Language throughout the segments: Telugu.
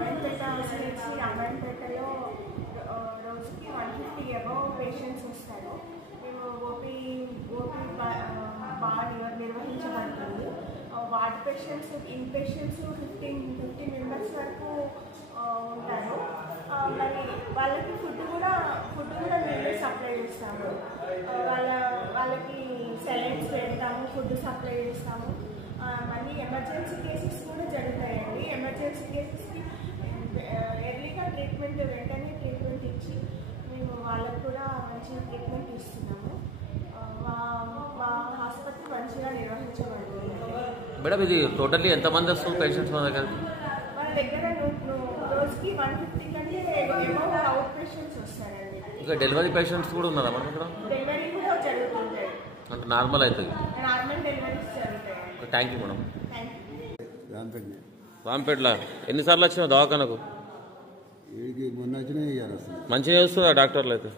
రామాయణపేట సిహెచ్సి రామాయణపేటలో రోజుకి 150 అబౌవ్ పేషెంట్స్ వస్తారు. మేము ఓపీ బాగా నిర్వహించబడుతుంది. Ward patients in patients 15 members వరకు ఉంటారు. మరి వాళ్ళకి ఫుడ్ కూడా మేమే సప్లై చేస్తాము. వాళ్ళకి సెలైన్స్ పెడతాము, ఫుడ్ సప్లై చేస్తాము. మళ్ళీ ఎమర్జెన్సీ కేసెస్ కూడా జరుగుతాయండి. ఎమర్జెన్సీ కేసెస్కి ఎర్లీగా వెంటనే ట్రీట్మెంట్ ఇచ్చి మేము వాళ్ళకు కూడా మంచి ట్రీట్మెంట్ ఇస్తున్నాము. మా ఆసుపత్రి మంచిగా నిర్వహించబడుతుంది. మేడం, ఇది టోటల్లీ ఎంతమంది వస్తారు పేషెంట్స్ మన దగ్గర? మన దగ్గర రోజుకి 150 కంటే అబౌవ్ అవుట్ పేషెంట్స్ వస్తారండి. ఇంకా డెలివరీ పేషెంట్స్ కూడా ఉన్నారా మన దగ్గర? డెలివరీ కూడా జరుగుతుంటాయి. అంటే నార్మల్ అవుతుంది? నార్మల్ డెలివరీస్ జరుగుతాయి. Thank you madam. రాంపేట రాంపేటలో ఎన్నిసార్లు వచ్చినావు దవాఖానకు? మొన్న వచ్చినాయి. మంచిగా చూస్తుందా డాక్టర్లు అయితే?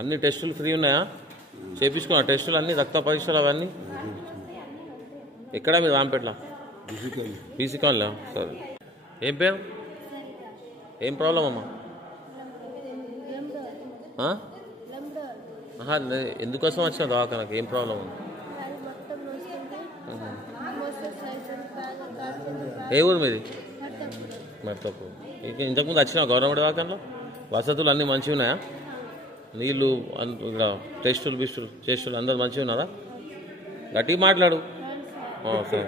అన్ని టెస్టులు ఫ్రీ ఉన్నాయా? చేయించుకున్నా టెస్టులు అన్నీ, రక్త పరీక్షలు అవన్నీ? ఎక్కడ మీరు రాంపేటలో? బీసీ కాలనీలో. సరే, ఏం పేరు? ఏం ప్రాబ్లం అమ్మా? ఎందుకోసం వచ్చిన దవాఖానకు? ఏం ప్రాబ్లం ఉంది? ఏ ఊరు మీది? మర్తపూర్. ఇంతకుముందు వచ్చిన గవర్నమెంట్ దవాఖానలో వసతులు అన్నీ మంచిగా ఉన్నాయా? నీళ్ళు, టెస్టులు బిస్టులు అందరు మంచిగా ఉన్నారా? గట్టిగా మాట్లాడు. సరే.